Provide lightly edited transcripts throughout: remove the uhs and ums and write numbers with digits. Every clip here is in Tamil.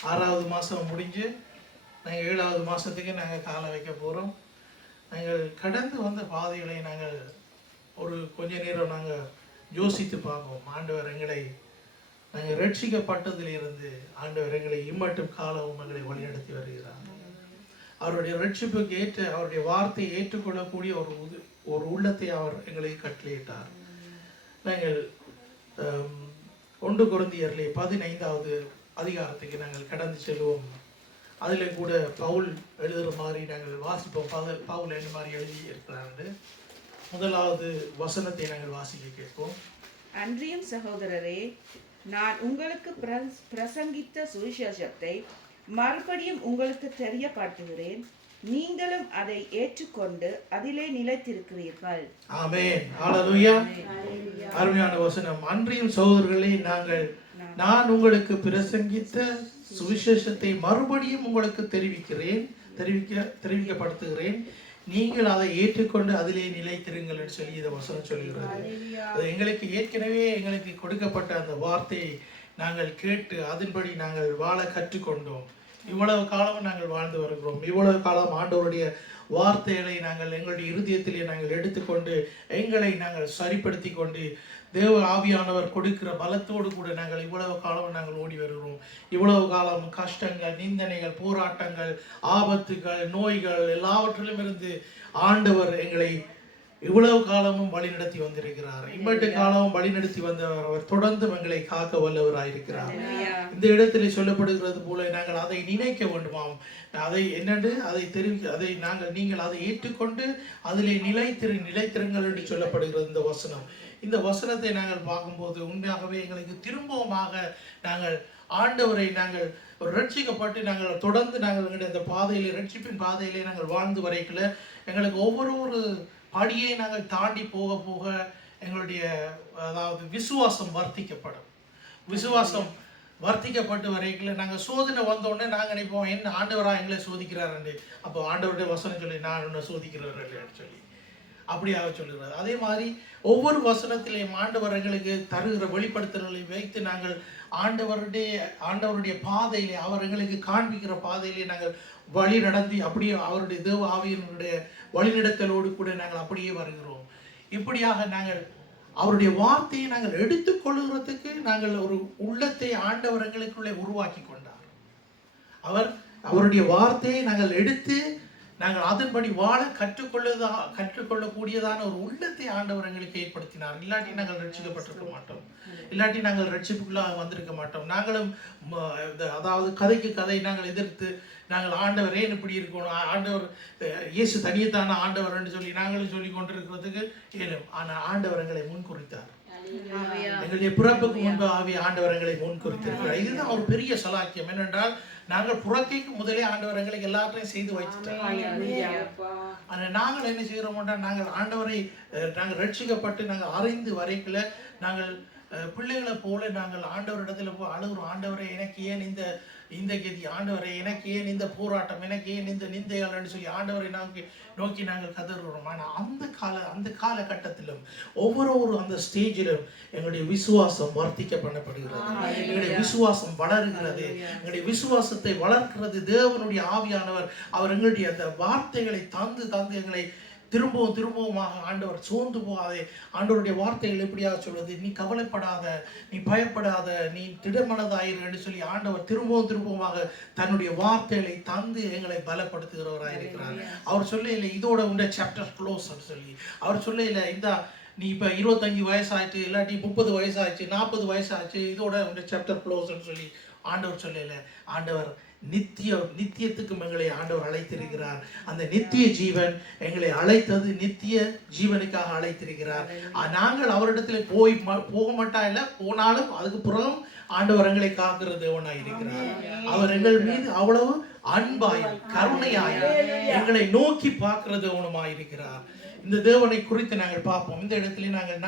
6வது மாதம் முடிஞ்சு நாங்கள் 7வது மாதத்துக்கு நாங்கள் காலை வைக்க போகிறோம். நாங்கள் கடந்து வந்த பாதைகளை நாங்கள் ஒரு கொஞ்ச நேரம் நாங்கள் யோசித்து பார்ப்போம். ஆண்டவர் எங்களை நாங்கள் ரட்சிக்கப்பட்டதிலிருந்து ஆண்டவர் எங்களை இம்மட்டும் காலமும் எங்களை வழிநடத்தி வருகிறார். அவருடைய ரட்சிப்புக்கு ஏற்ற அவருடைய வார்த்தையை ஏற்றுக்கொள்ளக்கூடிய ஒரு உள்ளத்தை அவர் எங்களுக்கு கட்டளையிட்டார். நாங்கள் 1 கொரிந்தியரிலே 15வது அதிகாரத்துக்கு நாங்கள் கடந்து செல்வோம். அதில் கூட பவுல் எழுதுகிற மாதிரி நாங்கள் வாசிப்போம். பவுல் என்ன மாதிரி எழுதி இருக்கிறாரு. 1வது வசனத்தை நாங்கள் வாசிக்க கேட்போம். அன்றியும் சகோதரரே, நான் உங்களுக்கு பிரசங்கித்த சுவிசேஷத்தை மறுபடியும் உங்களுக்கு தெரியப்படுத்துகிறேன். நீங்களும் அதை ஏற்றுக்கொண்டு அதிலே நிலைத்திருக்கிறீர்கள். ஆமென். ஹல்லேலூயா. அருமையான வசனம். அன்றியும் சகோதரர்களே, நான் உங்களுக்கு பிரசங்கித்த சுவிசேஷத்தை மறுபடியும் உங்களுக்கு தெரிவிக்கப்படுத்துகிறேன். நீங்கள் அதை ஏற்றுக்கொண்டு அதிலே நிலைத்திருங்கள் என்று சொல்லி இந்த வசனம் சொல்கிறது. அது எங்களுக்கு கொடுக்கப்பட்ட அந்த வார்த்தையை நாங்கள் கேட்டு அதன்படி நாங்கள் வாழ கற்றுக்கொண்டோம். இவ்வளவு காலம் நாங்கள் வாழ்ந்து வருகிறோம். இவ்வளவு காலம் ஆண்டவருடைய வார்த்தைகளை நாங்கள் எங்களுடைய இருதயத்திலே நாங்கள் எடுத்துக்கொண்டு எங்களை நாங்கள் சரிப்படுத்தி கொண்டு தேவ ஆவியானவர் கொடுக்கிற பலத்தோடு கூட நாங்கள் இவ்வளவு காலம் நாங்கள் ஓடி வருகிறோம். இவ்வளவு காலம் கஷ்டங்கள், நிந்தனைகள், போராட்டங்கள், ஆபத்துகள், நோய்கள் எல்லாவற்றிலும் இருந்து ஆண்டவர் எங்களை இவ்வளவு காலமும் வழிநடத்தி வந்திருக்கிறார். இம்மட்டு காலமும் வழிநடத்தி வந்தவர். அவர் தொடர்ந்து எங்களை காக்க வல்லவராயிருக்கிறார். இந்த இடத்துல சொல்லப்படுகிறது போல நாங்கள் அதை நினைக்க வேண்டுமாம். அதை என்னென்று அதை தெரிவிக்க நீங்கள் அதை ஏற்றுக்கொண்டு அதிலே நிலைத்திருங்கள் என்று சொல்லப்படுகிறது இந்த வசனம். இந்த வசனத்தை நாங்கள் பார்க்கும்போது உண்மையாகவே எங்களுக்கு திரும்பவுமாக நாங்கள் ஆண்டவரை நாங்கள் ரட்சிக்கப்பட்டு நாங்கள் தொடர்ந்து நாங்கள் எங்களுடைய அந்த பாதையிலே ரட்சிப்பின் பாதையிலே நாங்கள் வாழ்ந்து வரைக்கல எங்களுக்கு ஒவ்வொரு படியை நாங்கள் தாண்டி போக போக எங்களுடைய விசுவாசம் வர்த்திக்கப்படும். விசுவாசம் வர்த்திக்கப்பட்டு வரைக்கும் நாங்கள் சோதனை வந்தோடனே நாங்கள் நினைப்போம், என்ன ஆண்டவராக எங்களை சோதிக்கிறாரு. அப்போ ஆண்டவருடைய வசனம் சொல்லி நான் உன்னை சோதிக்கிறேன் சொல்லி அப்படியாக சொல்லுகிறார். அதே மாதிரி ஒவ்வொரு வசனத்திலையும் ஆண்டவர் எங்களுக்கு தருகிற வெளிப்படுத்தல்களை வைத்து நாங்கள் ஆண்டவருடைய பாதையிலே அவர் எங்களுக்கு காண்பிக்கிற பாதையிலே நாங்கள் வழி நடத்தி அப்படியே அவருடைய தேவ ஆவியினுடைய வழிநடத்தலோடு கூட நாங்கள் அப்படியே வருகிறோம். இப்படியாக நாங்கள் அவருடைய வார்த்தையை நாங்கள் எடுத்துக்கொள்ளுகிறதுக்கு நாங்கள் ஒரு உள்ளத்தை ஆண்டவர் எங்களுக்குள்ளே உருவாக்கி கொண்டார். அவருடைய வார்த்தையை நாங்கள் எடுத்து நாங்கள் அதன்படி வாழ கற்றுக்கொள்ளக்கூடியதான ஒரு உள்ளத்தை ஆண்டவர் எங்களுக்கு ஏற்படுத்தினார். இல்லாட்டி நாங்கள் ரட்சிக்கப்பட்டிருக்க மாட்டோம். இல்லாட்டி நாங்கள் ரட்சிப்புக்குள்ளாக வந்திருக்க மாட்டோம். நாங்களும் கதைக்கு கதை நாங்கள் எதிர்த்து நாங்கள் ஆண்டவர் ஏன் இப்படி இருக்கணும், ஆண்டவர் இயேசு தனியத்தான ஆண்டவர் என்று சொல்லி நாங்களும் சொல்லி கொண்டிருக்கிறதுக்கு இயலும். ஆனால் ஆண்டவர் எங்களை முன்குறித்தார். எங்களுடைய பிறப்புக்கு முன்பு ஆவிய ஆண்டவர் எங்களை முன்குறித்திருக்கிறார். இதுதான் ஒரு பெரிய சலாக்கியம். என்னென்றால் நாங்கள் புறக்கைக்கு முதலே ஆண்டவர் எங்களுக்கு எல்லாத்தையும் செய்து வைத்துட்டார். ஆனால் நாங்கள் என்ன செய்கிறோம்னா நாங்கள் ஆண்டவரை நாங்கள் ரட்சிக்கப்பட்டு நாங்கள் அறிந்து வரைக்கல நாங்கள் பிள்ளைகளை போல நாங்கள் ஆண்டவரிடத்துல போய் அழுகிறோம். ஆண்டவரை எனக்கு ஏன் இந்த கதி, ஆண்டவரை எனக்கு ஏன் இந்த போராட்டம், எனக்கு ஏன் இந்த நிந்தைகள்னு சொல்லி ஆண்டவரை நோக்கி நாங்கள் கதறுகிறோம். ஆனால் அந்த காலகட்டத்திலும் ஒவ்வொரு அந்த ஸ்டேஜிலும் எங்களுடைய விசுவாசம் வர்த்திக்க பண்ணப்படுகிறது. எங்களுடைய விசுவாசம் வளர்கிறது. எங்களுடைய விசுவாசத்தை வளர்க்கிறது தேவனுடைய ஆவியானவர். அவர் எங்களுடைய அந்த வார்த்தைகளை தந்து எங்களை திரும்பவுமாக ஆண்டவர் சோர்ந்து போகாதே. ஆண்டவருடைய வார்த்தைகள் எப்படியாக சொல்வது, நீ கவலைப்படாத, நீ பயப்படாத, நீ திடமனதாயிரு என்று சொல்லி ஆண்டவர் திரும்பவுமாக தன்னுடைய வார்த்தைகளை தந்து எங்களை பலப்படுத்துகிறவராக இருக்கிறார். அவர் சொல்ல இல்லை இதோட உண்ட சாப்டர் க்ளோஸ் சொல்லி, அவர் சொல்ல இல்லை இந்த நீ இப்போ 25 வயசாச்சு, இல்லாட்டி 30 வயசாச்சு, 40 வயசாச்சு, இதோட உண்ட சாப்டர் க்ளோஸ்ன்னு சொல்லி ஆண்டவர் சொல்லல. ஆண்டவர் நித்தியத்துக்கும் எங்களை ஆண்டவர் அழைத்திருக்கிறார். அந்த நித்திய ஜீவன் எங்களை அழைத்தது நித்திய ஜீவனுக்காக அழைத்திருக்கிறார். நாங்கள் அவரிடத்தில் போக மாட்டா இல்லை, போனாலும் அதுக்கு புறம் ஆண்டவர் எங்களை காக்கிற தேவனாய் இருக்கிறார். அவர் எங்கள் மீது அவ்வளவு அன்பாயும் கருணையாயும் எங்களை நோக்கி பார்க்கிற தேவனுமாய் இருக்கிறார். இந்த தேவனை குறித்து நாங்கள் பார்ப்போம். இந்த இடத்துல நாங்கள்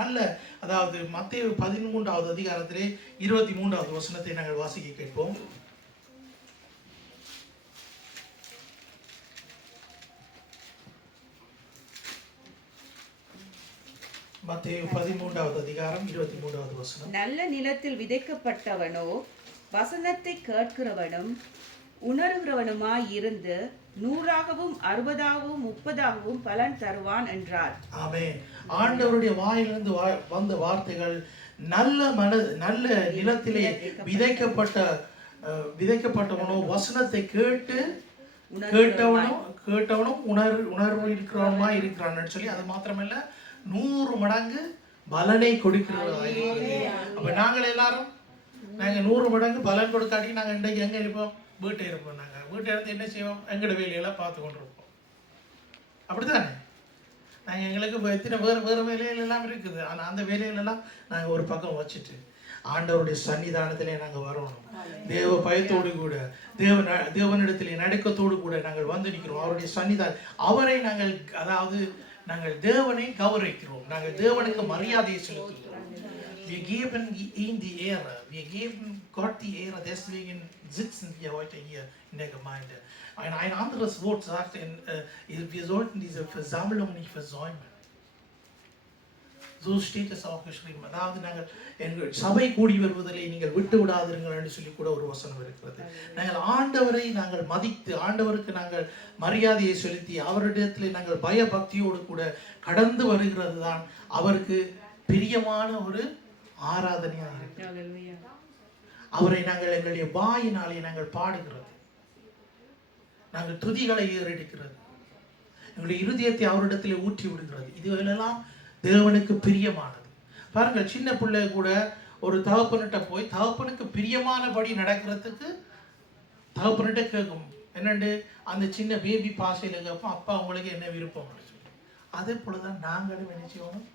மத்தேயு 13வது அதிகாரத்திலே 23வது வசனத்தை நாங்கள் வாசிக்க கேட்போம். மத்தேயு 13வது அதிகாரம் 23வது வசனம். நல்ல நிலத்தில் விதைக்கப்பட்டவனோ வசனத்தை கேட்கிறவனும் உணர்கிறவனுமாய் இருந்து 100ஆகவும் 60ஆகவும் 30ஆகவும் பலன் தருவான் என்றார். ஆமென். ஆண்டவருடைய வாயிலிருந்து வந்த வார்த்தைகள் நல்ல நிலத்திலே விதைக்கப்பட்டவனோ வசனத்தை கேட்டவனும் உணர்வு இருக்கிறவனுமா இருக்கிறான்னு சொல்லி, அது மாத்திரமல்ல 100 மடங்கு பலனை கொடுக்கிறவராயிருக்கிறது. அப்ப நாங்கள் எல்லாரும் 100 மடங்கு பலன் கொடுக்காட்டி நாங்கள் இன்றைக்கு எங்க இருப்போம்? வீட்டை இருப்போம். நாங்கள் வீட்டை இருந்து என்ன செய்வோம்? எங்களோட வேலையெல்லாம் பார்த்து கொண்டு இருப்போம். அப்படித்தானே? நாங்கள் எங்களுக்கு எத்தனை வேறு வேலைகள் எல்லாம் இருக்குது. ஆனால் அந்த வேலைகளெல்லாம் நாங்கள் ஒரு பக்கம் வச்சுட்டு ஆண்டவருடைய சன்னிதானத்திலே நாங்கள் வரணும். தேவ பயத்தோடு கூட தேவனிடத்திலே நடுக்கத்தோடு கூட நாங்கள் வந்து நிற்கிறோம். அவருடைய சன்னிதானம் அவரை நாங்கள் தேவனை கௌரவிக்கிறோம். நாங்கள் தேவனுக்கு மரியாதையை செலுத்துகிறோம். Wir geben ihm die Ehre. Wir geben Gott die Ehre. Deswegen sitzen wir heute hier in der Gemeinde. Ein anderes Wort sagt, wir sollten diese Versammlung nicht versäumen. So steht es auch geschrieben. அதாவது நாங்கள் எங்கள் சபை கூடி வருவதிலே நீங்கள் விட்டு விடாதீர்கள் என்று சொல்லி கூட ஒரு வசனம் இருக்கிறது. நாங்கள் ஆண்டவரை நாங்கள் மதித்து ஆண்டவருக்கு நாங்கள் மரியாதையை செலுத்தி அவரிடத்திலே நாங்கள் பயபக்தியோடு கூட கடந்து வருகிறது தான் அவருக்கு பிரியமான ஒரு ஆராதனையாக இருக்கிறது. அவரை நாங்கள் எங்களுடைய வாயினாலே நாங்கள் பாடுகிறது, நாங்கள் துதிகளை ஏறெடுக்கிறது, எங்களுடைய இருதயத்தை அவரிடத்திலே ஊற்றி விடுகிறது. இதுவெல்லாம் தேவனுக்கு பிரியமானது. பாருங்கள், சின்ன பிள்ளை கூட ஒரு தகப்பன்கிட்ட போய் தகப்பனுக்கு பிரியமானபடி நடக்கிறதுக்கு தகப்பன்கிட்ட கேட்கும். என்னண்டு அந்த சின்ன பேபி பாசையில் கேட்போம், அப்பா உங்களுக்கு என்ன விருப்பம் சொல்லி. அதே போலதான் நாங்களும் என்ன செய்யணும்?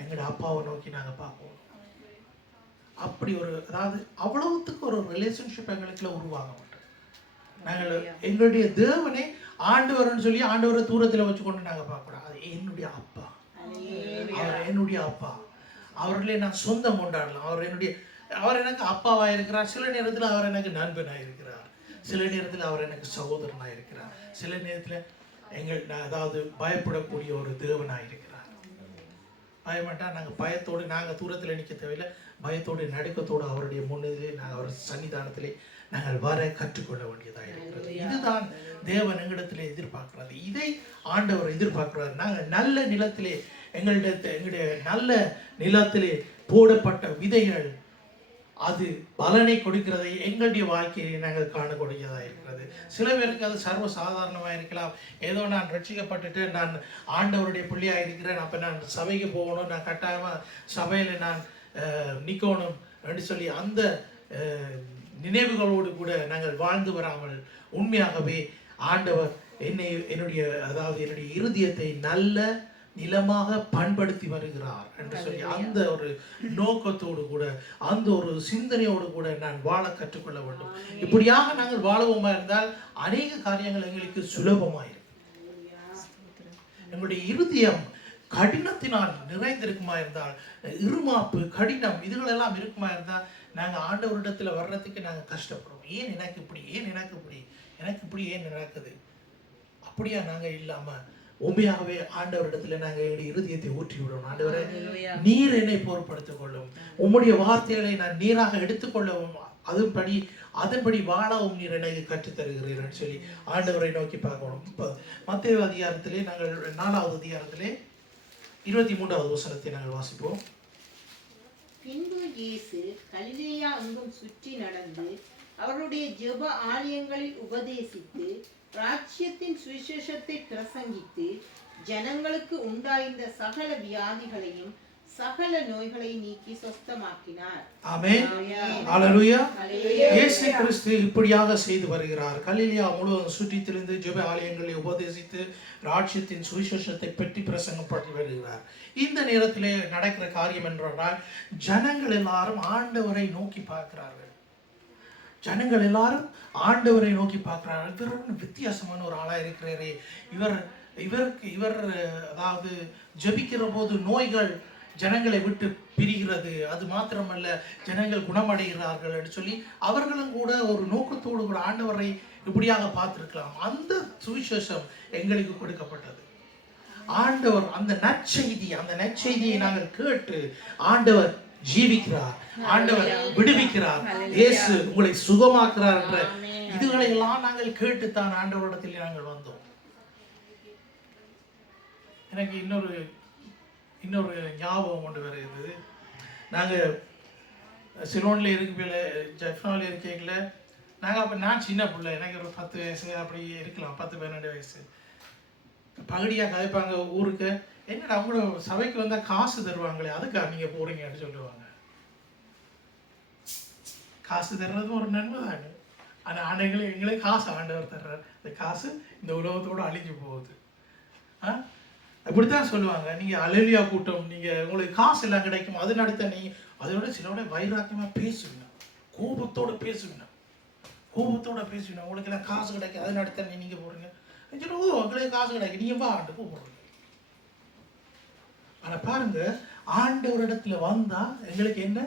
எங்களோட அப்பாவை நோக்கி நாங்கள் பார்ப்போம். அப்படி அதாவது அவ்வளவுத்துக்கு ஒரு ரிலேஷன்ஷிப் எங்களுக்குள்ள உருவாக மாட்டோம். நாங்கள் எங்களுடைய தேவனை ஆண்டவர்னு சொல்லி ஆண்டவரை தூரத்தில் வச்சு கொண்டு நாங்கள் பார்க்கக்கூடாது. அது என்னுடைய அப்பா, அவர் என்னுடைய அப்பா, அவர்களே நான் சொந்தம் கொண்டாடலாம். அவர் எனக்கு அப்பாவாக இருக்கிறார். சில நேரத்தில் அவர் எனக்கு நண்பனாக இருக்கிறார், சில நேரத்தில் அவர் எனக்கு சகோதரனாக இருக்கிறார், சில நேரத்தில் அதாவது பயப்படக்கூடிய ஒரு தேவனாக இருக்கிறார். பயமாட்டா நாங்கள் பயத்தோடு நாங்கள் தூரத்தில் நிற்க தேவையில்லை, பயத்தோடு நடுக்கத்தோடு அவருடைய முன்னிலே நாங்கள் அவர் சன்னிதானத்திலே நாங்கள் வர கற்றுக்கொள்ள வேண்டியதாக இருக்கிறது. இதுதான் தேவன் எங்களிடத்திலே எதிர்பார்க்கிறது. இதை ஆண்டவர் எதிர்பார்க்கிறார். நாங்கள் நல்ல நிலத்திலே எங்களுடைய நல்ல நிலத்திலே போடப்பட்ட விதைகள் அது பலனை கொடுக்கிறதை எங்களுடைய வாழ்க்கையை நாங்கள் காணக்கூடியதாக இருக்கிறது. சில பேருக்கு அது சர்வ சாதாரணமாக இருக்கலாம். ஏதோ நான் ரட்சிக்கப்பட்டுட்டு நான் ஆண்டவருடைய பிள்ளையாக இருக்கிறேன், அப்போ நான் சபைக்கு போகணும், நான் கட்டாயமாக சபையில் நான் நிற்கணும் என்று சொல்லி அந்த நினைவுகளோடு கூட நாங்கள் வாழ்ந்து வராமல் உண்மையாகவே ஆண்டவர் என்னுடைய இருதயத்தை நல்ல நிலமாக பண்படுத்தி வருகிறார் என்று சொல்லி அந்த ஒரு நோக்கத்தோடு கூட அந்த ஒரு சிந்தனையோடு கூட நான் வாழ கற்றுக்கொள்ள வேண்டும். இப்படியாக நாங்கள் வாழவோமா இருந்தால் அநேக காரியங்கள் எங்களுக்கு சுலபமாயிருக்கும். எங்களுடைய இருதயம் கடினத்தினால் நிறைந்திருக்குமா இருந்தால், இருமாப்பு கடினம் இதுகளெல்லாம் இருக்குமா இருந்தால் நாங்கள் ஆண்டவரிடத்தில் வர்றதுக்கு நாங்கள் கஷ்டப்படுவோம். ஏன் எனக்கு இப்படி, ஏன் எனக்கு இப்படி ஏன் நடக்குது? அப்படியா நாங்கள் இல்லாமல் உண்மையாகவே ஆண்டவரிடத்துல நாங்கள் எங்களுடைய இருதயத்தை ஊற்றி விடணும். ஆண்டவரே, நீர் என்னை பொறுப்படுத்திக் கொள்ளும், உம்முடைய வார்த்தைகளை நான் நீராக எடுத்துக்கொள்ளவும் அதன்படி வாழவும் நீர் எனக்கு கற்றுத்தருகிறீர்கள் சொல்லி ஆண்டவரை நோக்கி பார்க்கணும். இப்போ மத்தேயு அதிகாரத்திலே நாங்கள் 4வது அதிகாரத்திலே 23வது வசனத்தை நாங்கள் வாசிப்போம். பின்பு இயேசு கலிலேயா எங்கும் சுற்றி நடந்து அவருடைய ஜெப ஆலயங்களில் உபதேசித்து ராஜ்யத்தின் சுவிசேஷத்தை பிரசங்கித்து ஜனங்களுக்கு உண்டாயிருந்த சகல வியாதிகளையும் சகல நோய்களை நீக்கி சொஸ்தமாக்கினார். ஆமென். ஹல்லேலூயா. இயேசு கிறிஸ்து இப்படியாக செய்து வருகிறார். கலிலேயா முழுவதும் சுற்றி திரிந்து ஜெப ஆலயங்களை உபதேசித்து ராஜ்யத்தின் சுவிசேஷத்தை பற்றி பிரசங்கப்பட்டு வருகிறார். இந்த நேரத்திலே நடக்கிற காரியம் என்றால் ஜனங்கள் எல்லாரும் ஆண்டவரை நோக்கி பார்க்கிறார்கள். ஜனங்கள் எல்லாரும் ஆண்டவரை நோக்கி பார்க்கிறார்கள். இவர் வித்தியாசமான ஒரு ஆளாக இருக்கிறாரே, இவர் அதாவது ஜெபிக்கிற போது நோய்கள் ஜனங்களை விட்டு பிரிகிறது, அது மாத்திரமல்ல ஜனங்கள் குணமடைகிறார்கள் என்று சொல்லி அவர்களும் கூட ஒரு நோக்கத்தோடு கூட ஆண்டவரை இப்படியாக பார்த்திருக்கலாம். அந்த சுவிசேஷம் எங்களுக்கு கொடுக்கப்பட்டது. ஆண்டவர் அந்த நற்செய்தியை நாங்கள் கேட்டு ஆண்டவர் ஜீவிக்கிறார், ஆண்டவர் விடுவிக்கிறார், இயேசு உங்களை சுகமாக்குறார் என்ற இதுகளை எல்லாம் நாங்கள் கேட்டுத்தான் ஆண்டவரிடத்தில் நாங்கள் வந்தோம். எனக்கு இன்னொரு ஞாபகம் கொண்டு வருகிறது. நாங்கள் சிலோனில் இருக்கையில், ஜெஃப்னாவில் இருக்கையில், நாங்கள் அப்போ நான் சின்ன பிள்ளை, எனக்கு ஒரு 10 வயசு அப்படி இருக்கலாம், 10-12 வயசு. பகுதியாக கதைப்பாங்க ஊருக்கு, என்னடா அவங்களோட சபைக்கு வந்தால் காசு தருவாங்களே, அதுக்காக நீங்கள் போகிறீங்கன்னு சொல்லுவாங்க. காசு தர்றதும் ஒரு நன்மை தானே. ஆனால் ஆண்டைகளே எங்களே காசு ஆண்டவர் தர்றார், இந்த காசு இந்த உலகத்தோடு அழிஞ்சு போகுது. அப்படித்தான் சொல்லுவாங்க. நீங்கள் அலேலியா கூட்டம், நீங்கள் உங்களுக்கு காசு எல்லாம் கிடைக்கும், அது நடத்த நீங்கள் அதோட சிலோட வைராக்கியமாக பேசுவீங்க, கோபத்தோடு பேசுவீங்க, உங்களுக்கு எல்லாம் காசு கிடைக்கும், அது நடத்த நீங்கள் போகிறீங்க. உங்களுக்கு காசு கிடைக்கும், நீங்கள் வா ஆண்டு கூப்பிடுறீங்க. ஆனால் பாருங்க, ஆண்டவர் இடத்துல வந்தா எங்களுக்கு என்ன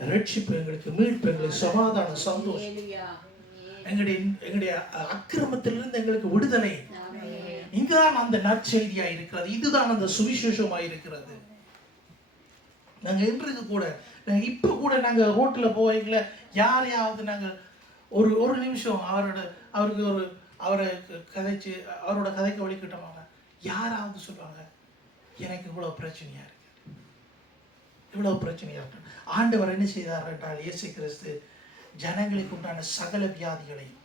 ரட்சிப்பு, எங்களுக்கு மீட்பு, எங்களுக்கு சமாதானம், சந்தோஷம், எங்களுடைய அக்கிரமத்திலிருந்து எங்களுக்கு விடுதலை. இதுதான் அந்த நற்செய்தியா இருக்கிறது, இதுதான் அந்த சுவிசேஷமா இருக்கிறது. நாங்க இன்றைக்கு கூட, இப்ப கூட நாங்க ரோட்ல போவீங்கள, யாரையாவது நாங்க ஒரு நிமிஷம் அவரை கதைச்சு அவரோட கதைக்கு வழிகிட்டோமாங்க, யாராவது சொல்லுவாங்க எனக்கு இவ்வளவு பிரச்சனையா இருக்கு. ஆண்டவர் என்ன செய்தார் என்றால், இயேசு கிறிஸ்து ஜனங்களுக்கு உண்டான சகல வியாதிகளையும்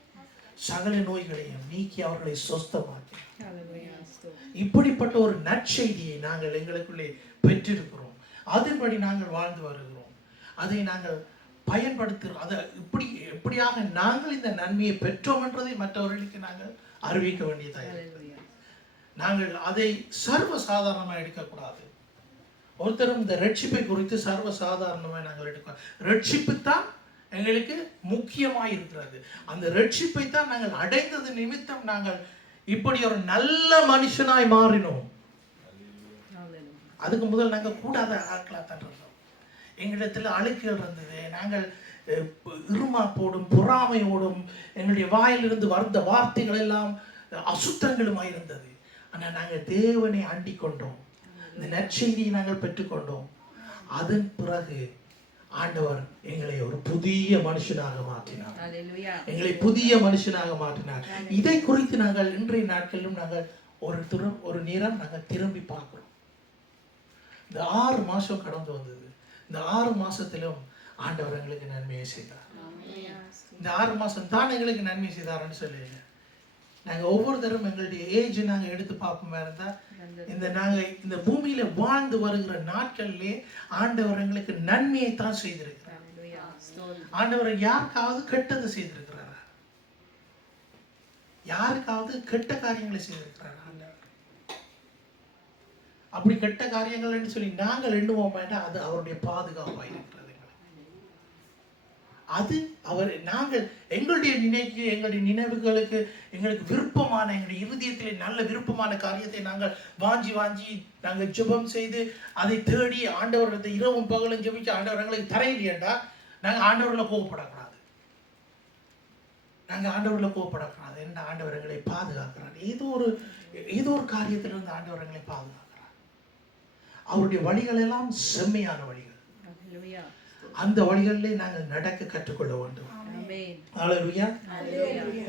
சகல நோய்களையும் நீக்கி அவர்களை சொஸ்தமாக்கி, இப்படிப்பட்ட ஒரு நற்செய்தியை நாங்கள் எங்களுக்குள்ளே பெற்றிருக்கிறோம். அதன்படி நாங்கள் வாழ்ந்து வருகிறோம். அதை நாங்கள் பயன்படுத்துகிறோம். அதை எப்படியாக நாங்கள் இந்த நன்மையை பெற்றோம் என்றதை மற்றவர்களுக்கு நாங்கள் அறிவிக்க வேண்டியதாக இருக்கிறது. நாங்கள் அதை சர்வ சாதாரணமாக எடுக்கக்கூடாது. ஒருத்தரும் இந்த ரட்சிப்பை குறித்து சர்வ சாதாரணமாக நாங்கள் எடுக்க, ரட்சிப்பு தான் எங்களுக்கு முக்கியமாக இருக்கிறது. அந்த ரட்சிப்பை தான் நாங்கள் அடைந்தது நிமித்தம் நாங்கள் இப்படி ஒரு நல்ல மனுஷனாய் மாறினோம். அதுக்கு முதல் நாங்கள் கூடாத ஆட்களாக தான் இருந்தோம். எங்களிடத்தில் அழுக்குகள் இருந்தது. நாங்கள் இருமாப்போடும் பொறாமையோடும் எங்களுடைய வாயிலிருந்து வந்த வார்த்தைகள் எல்லாம் அசுத்தங்களுமாய் இருந்தது. ஆனால் நாங்கள் தேவனை அண்டிக் கொண்டோம், இந்த நற்செய்தியை நாங்கள் பெற்றுக்கொண்டோம். அதன் பிறகு ஆண்டவர் எங்களை ஒரு புதிய மனுஷனாக மாற்றினார், எங்களை புதிய மனுஷனாக மாற்றினார். இதை குறித்து நாங்கள் இன்றைய நாட்களிலும் நாங்கள் ஒரு நேரம் நாங்கள் திரும்பி பார்க்கிறோம். இந்த 6 மாசம் கடந்து வந்தது. இந்த 6 மாசத்திலும் ஆண்டவர் எங்களுக்கு நன்மையை செய்தார். இந்த 6 மாசம் தான் எங்களுக்கு நன்மை செய்தார்னு சொல்லி நாங்கள் ஒவ்வொரு தரம் எங்களுடைய ஏஜ் நாங்கள் எடுத்து பார்ப்போமா இருந்தா, நாங்கள் இந்த பூமியில வாழ்ந்து வருகிற நாட்களிலே ஆண்டவர் எங்களுக்கு நன்மையை தான் செய்திருக்கிறார். ஆண்டவர் யாருக்காவது கெட்டது செய்திருக்கிறாரா? யாருக்காவது கெட்ட காரியங்களை செய்திருக்கிறாரா? அப்படி கெட்ட காரியங்கள் என்று சொல்லி நாங்கள் எண்ணுவோம் வேண்டாம், அது அவருடைய பாதுகாப்பாக இருக்கிறது. அது நாங்கள் எங்களுடைய நினைவுகளுக்கு எங்களுக்கு விருப்பமான, எங்களுடைய இருதயத்திலே நல்ல விருப்பமான காரியத்தை நாங்கள் வாஞ்சி நாங்கள் ஜெபம் செய்து அதை தேடி ஆண்டவரத்தை இரவும் பகலும் ஜெபிச்சு ஆண்டவர் எங்களுக்கு தரையிலேண்டா நாங்கள் ஆண்டவரில் கோவப்படக்கூடாது. என்ன ஆண்டவர் எங்களை பாதுகாக்கிறார். ஏதோ ஒரு காரியத்திலிருந்து ஆண்டவர் எங்களை பாதுகாக்கிறார். அவருடைய வழிகள் எல்லாம் செம்மையான வழிகள். அந்த வழிகளிலே நாங்கள் நடக்க கற்றுக்கொள்ள வேண்டும். ஹல்லேலூயா.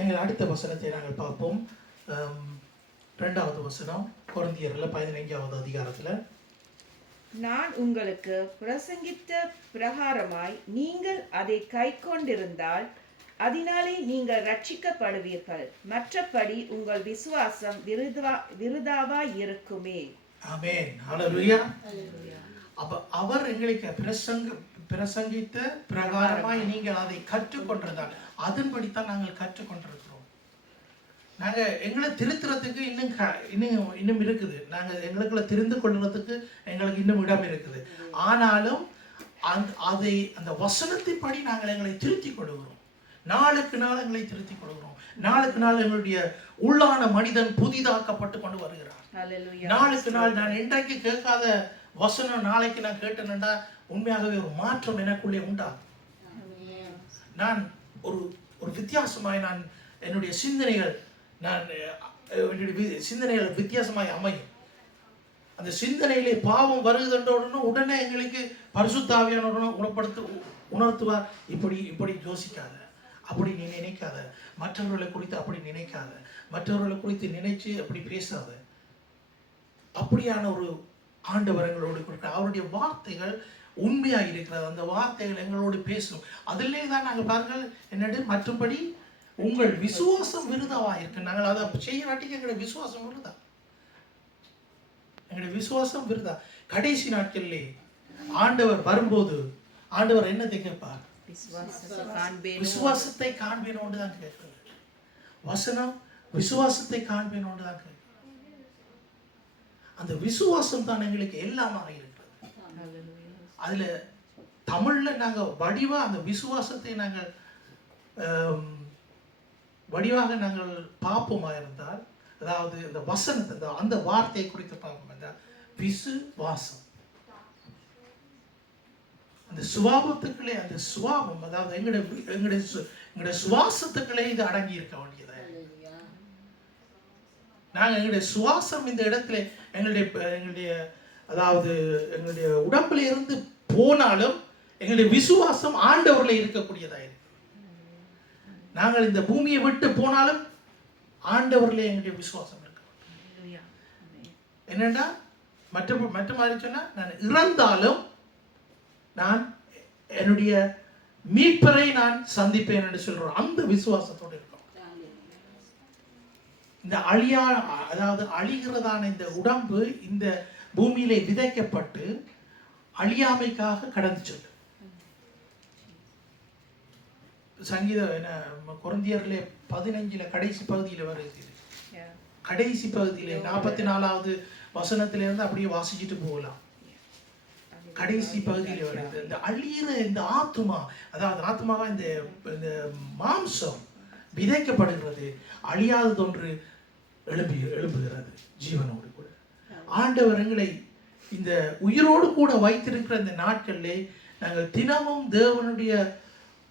எங்கள் அடுத்த வசனத்தை நாங்கள் பார்ப்போம். 2வது வசனம், கொரிந்தியர்ல 15வது அதிகாரத்துல, நான் உங்களுக்கு பிரசங்கித்த பிரகாரமாய் நீங்கள் அதை கைக்கொண்டிருந்தால் அதனாலே நீங்கள் ரட்சிக்கப்படுவீர்கள். மற்றபடி உங்கள் விசுவாசம் விருதாவாய் இருக்குமே. ஆமென். ஹல்லேலூயா. அவர் எங்களுக்கு பிரசங்கித்த பிரகாரமாய் நீங்கள் அதை கற்றுக்கொண்டிருந்தால், அதன்படித்தான் நாங்கள் கற்றுக்கொண்டிருக்கிறோம். நாங்கள் எங்களை திருத்துறதுக்கு இன்னும் இருக்குது. நாங்கள் எங்களுக்குள்ள தெரிந்து கொள்றதுக்கு எங்களுக்கு இன்னும் இடம் இருக்குது. ஆனாலும் அந்த வசனத்தின்படி நாங்கள் எங்களை திருத்திக் கொள்கிறோம். நாளுக்கு நாள் எங்களை திருத்திக் கொள்கிறோம். நாளுக்கு நாள் எங்களுடைய உள்ளான மனிதன் புதிதாக்கப்பட்டு கொண்டு வருகிறார். நாளுக்கு நாள் நான் இன்றைக்கு கேட்காத வசனம் நாளைக்கு நான் கேட்டேன்னா உண்மையாகவே ஒரு மாற்றம் எனக்குள்ளே உண்டாகும். நான் ஒரு வித்தியாசமாய் என்னுடைய சிந்தனைகள் வித்தியாசமாய் அமையும். அந்த சிந்தனையிலே பாவம் வருகுதுன்ற உடனே எங்களுக்கு பரிசுத்த ஆவியானவர் உணர்த்துவார். இப்படி யோசிக்காத, அப்படி நீ நினைக்காத, மற்றவர்களை குறித்து அப்படி நினைக்காத, மற்றவர்களை குறித்து நினைச்சு அப்படி பேசாத. அப்படியான ஒரு ஆண்டவர் எங்களோடு கொடுக்க அவருடைய வார்த்தைகள் உண்மையாக இருக்கிறது. அந்த வார்த்தைகள் எங்களோடு பேசும். அதிலே தான் நாங்கள் பாருங்கள் என்னது, மற்றபடி உங்கள் விசுவாசம் விருதாவா இருக்கு. நாங்கள் அதை செய்யறாட்டிக்கு எங்களுடைய விசுவாசம் விருதா, எங்களுடைய விசுவாசம் விருதா. கடைசி நாட்களிலே ஆண்டவர் வரும்போது ஆண்டவர் என்னத்தை கேட்பார்? விசுவாசத்தை காண்பேனோடு தான் கேட்கிறது. வசனம் விசுவாசத்தை காண்பேனோடு தான் கேட்கிறது. அந்த விசுவாசம் தான் எங்களுக்கு எல்லாமாக இருக்கிறது. அதுல தமிழ்ல நாங்க வடிவா அந்த விசுவாசத்தை நாங்கள் வடிவாக நாங்கள் பார்ப்போமா இருந்தால், அதாவது இந்த வசனத்தை அந்த வார்த்தையை குறித்து பார்ப்போம் என்றால் விசுவாசம். அந்த சுவாபத்துக்களே, அந்த சுவாபம் அதாவது எங்களுடைய சுவாசத்துக்களே இது அடங்கி இருக்க வேண்டியது. நாங்கள் எங்களுடைய சுவாசம் இந்த இடத்துல எங்களுடைய அதாவது எங்களுடைய உடம்புல இருந்து போனாலும் எங்களுடைய விசுவாசம் ஆண்டவர்ல இருக்கக்கூடியதா இருக்கு. நாங்கள் இந்த பூமியை விட்டு போனாலும் ஆண்டவர்ல எங்களுடைய விசுவாசம் இருக்கு. என்னன்னா மற்ற மாதிரி சொன்னா, நான் இறந்தாலும் நான் என்னுடைய மீட்பரை நான் சந்திப்பேன் என்று சொல்றோம். அந்த விசுவாசத்தோடு இருக்கும். இந்த அதாவது அழிகிறதான இந்த உடம்பு இந்த பூமியிலே விதைக்கப்பட்டு அழியாமைக்காக கடந்து செல்லும். கொரிந்தியர்ல 15 கடைசி பகுதியில வருது. கடைசி பகுதியில 44வது வசனத்திலிருந்து அப்படியே வாசிச்சுட்டு போகலாம். கடைசி பகுதியில வருது. இந்த அழியிற இந்த ஆத்மா, அதாவது ஆத்மாவா இந்த மாம்சம் விதைக்கப்படுகிறது, அழியாததொன்று எழும்புகிறது ஜீவனோடு கூட. ஆண்டவர் எங்களை இந்த உயிரோடு கூட வைத்திருக்கிற இந்த நாட்களிலே நாங்கள் தினமும் தேவனுடைய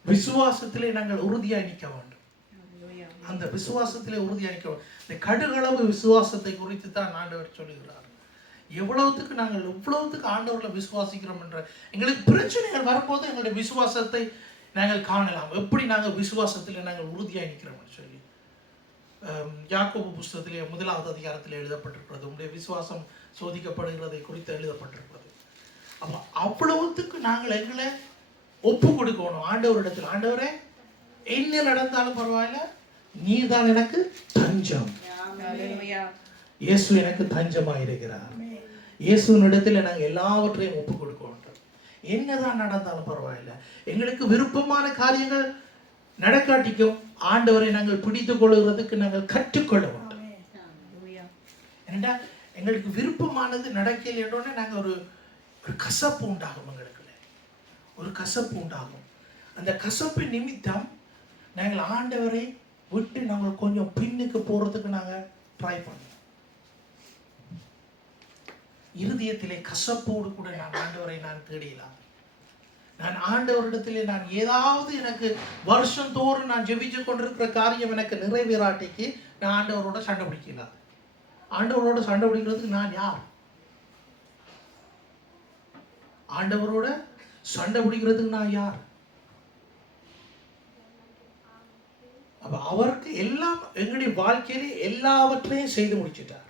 விசுவாசத்திலே நாங்கள் உறுதியாக நிற்க வேண்டும். அந்த விசுவாசத்திலே உறுதியாக நிற்க வேண்டும். இந்த கடுகளவு விசுவாசத்தை குறித்து தான் ஆண்டவர் சொல்லுகிறார். எவ்வளவுத்துக்கு ஆண்டவர்களை விசுவாசிக்கிறோம் என்ற எங்களுக்கு பிரச்சனைகள் வரும்போது எங்களுடைய விசுவாசத்தை நாங்கள் காணலாம். எப்படி நாங்கள் விசுவாசத்தில் நாங்கள் உறுதியாக நிற்கிறோம்னு சொல்லி யாக்கோபு புஸ்தகத்திலே 1வது அதிகாரத்தில் எழுதப்பட்டிருக்கிறது. உங்களுடைய விசுவாசம் சோதிக்கப்படுகிறதை குறித்து எழுதப்பட்டிருக்கிறது. அப்போ அவ்வளவுத்துக்கு நாங்கள் எங்களை ஒப்பு கொடுக்கணும் ஆண்டவரிடத்தில். ஆண்டவரே, என்ன நடந்தாலும் பரவாயில்ல, நீர் தான் எனக்கு தஞ்சம். இயேசு எனக்கு தஞ்சமா இருக்கிறார். இயேசுவினிடத்தில் நாங்கள் எல்லாவற்றையும் ஒப்பு கொடுக்கணும். என்னதான் நடந்தாலும் பரவாயில்ல, எங்களுக்கு விருப்பமான காரியங்கள் நடக்காட்டிக்கும் ஆண்டவரை நாங்கள் பிடித்துக் கொள்கிறதுக்கு நாங்கள் கற்றுக்கொள்ள வேண்டும். ஏன்னா எங்களுக்கு விருப்பமானது நடக்கல என்றோடனே நாங்கள் ஒரு கசப்பு உண்டாகும். எங்களுக்கு ஒரு கசப்பு உண்டாகும். அந்த கசப்பு நிமித்தம் நாங்கள் ஆண்டவரை விட்டு நாங்கள் கொஞ்சம் பின்னுக்கு போறதுக்கு நாங்கள் ட்ரை பண்ணுவோம். இருதயத்திலே கசப்போடு கூட நான் ஆண்டவரை நான் தேடலாம். நான் ஆண்டவரிடத்திலே நான் ஏதாவது எனக்கு வருஷம் தோறும் நான் ஜெபிச்சு கொண்டிருக்கிற காரியம் எனக்கு நிறைவேறாட்டிக்கு நான் ஆண்டவரோட சண்டை பிடிக்கலாம். ஆண்டவரோட சண்டை பிடிக்கிறதுக்கு நான் யார்? ஆண்டவரோட சண்டை பிடிக்கிறதுக்கு நான் யார்? அப்ப அவருக்கு எல்லாம் எங்களுடைய வாழ்க்கையிலே எல்லாவற்றையும் செய்து முடிச்சிட்டார்.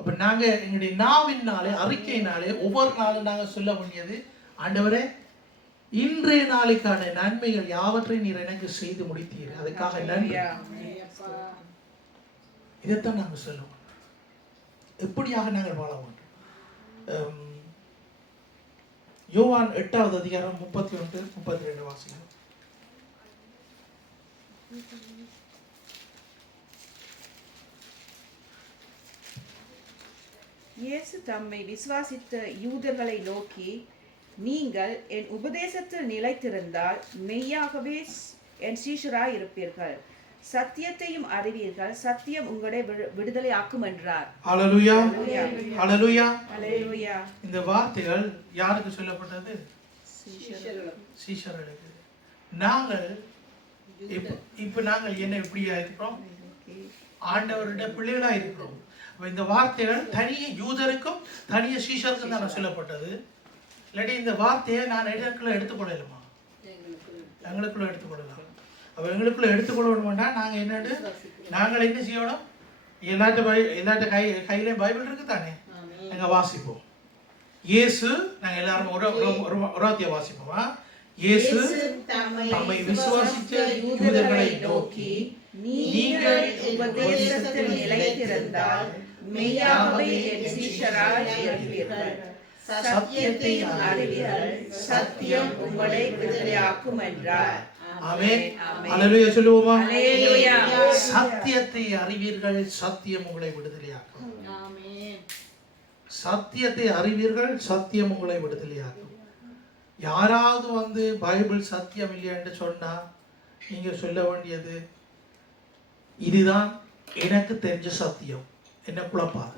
அப்ப நாங்க எங்களுடைய நாவினாலே அறிக்கையினாலே ஒவ்வொரு நாளும் நாங்க சொல்ல வேண்டியது, ஆண்டவரே, இன்றைய நாளைக்கான நன்மைகள் யாவற்றையும் நீர் எனக்கு செய்து முடித்தீர், அதுக்காக நன்றி. இதைத்தான் நாங்கள் சொல்லுவோம். எப்படியாக நாங்கள் வாழ வேண்டும். யோவான் 8வது அதிகாரம் 31-32 வாசிக்கிறோம். இயேசு தம்மை விசுவாசித்த யூதர்களை நோக்கி, நீங்கள் என் உபதேசத்தில் நிலைத்திருந்தால் மெய்யாகவே என் சீஷராய் இருப்பீர்கள், சத்தியத்தையும் அறிவீர்கள், சத்தியம் உங்களை விடுதலை ஆக்கும் என்றார். ஹல்லேலூயா, ஹல்லேலூயா, ஹல்லேலூயா. இந்த வார்த்தைகள் யாருக்கு சொல்லப்பட்டது? சீஷர்களுக்கு. நாங்கள் இப்ப நாங்கள் என்ன எப்படியா இருக்கிறோம்? ஆண்டவருடைய பிள்ளைகளா இருக்கிறோம். இந்த வார்த்தைகள் தனிய யூதருக்கும் தனிய சீஷருக்கும் தான் சொல்லப்பட்டது. இல்லாட்டி இந்த வார்த்தையை நான் இடத்துல எடுத்துக்கொள்ளலாமா? எங்களுக்குள்ள எடுத்துக்கொள்ளலாம். அப்போ எங்களுக்குள்ள எடுத்துக்கொள்ளணும்னா நாங்கள் என்னட்டு நாங்கள் என்ன செய்யணும்? எல்லாட்ட கையிலையும் பைபிள் இருக்கு தானே, நாங்கள் வாசிப்போம். இயேசு, நாங்கள் எல்லாரும் ஒரு வார்த்தையை வாசிப்போமா? இயேசு தம்மை விசுவாசித்த யூதர்களை நோக்கி, நீங்கள் உபதேசத்தில் நிலைத்திருந்தால் மெய்யாகவே என் சீஷராய் இருப்பீர்கள், சத்தியத்தை அறிவீர்கள், சத்தியம் உங்களை விடுதலையாக்கும் என்றார். ஆமென். அல்லேலூயா சொல்லுவோமா? அல்லேலூயா. சத்தியத்தை அறிவீர்கள், சத்தியம் உங்களை விடுதலையாக்கும். சத்தியத்தை அறிவீர்கள், சத்தியம் உங்களை விடுதலையாக்கும். யாராவது பைபிள் சத்தியம் இல்லைன்னு சொன்னா நீங்க சொல்ல வேண்டியது, இதுதான் எனக்கு தெரிஞ்ச சத்தியம், என்ன குழப்பாது.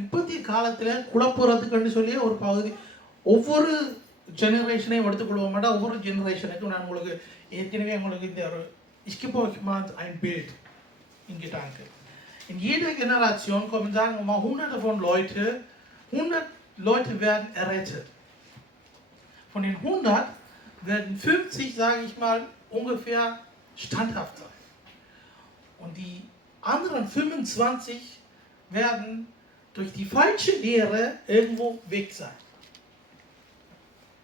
இப்பத்திய காலத்துல குழப்புறதுக்குன்னு சொல்லி ஒரு பகுதி, ஒவ்வொரு ஜெனரேஷனையும் எடுத்துக்கொள்வோம் மாட்டா. ஒவ்வொரு ஜெனரேஷனுக்கும் நான் உங்களுக்கு ஏற்கனவே உங்களுக்கு இந்த ஒரு ein Bild in Gedanken. In jeder Generation kommen, sagen wir mal, hunderte von Leute, 100 Leute werden errettet. Von den 100 werden 50, sage ich mal, ungefähr standhaft sein. Und die anderen 25 werden durch die falsche Lehre irgendwo weg sein.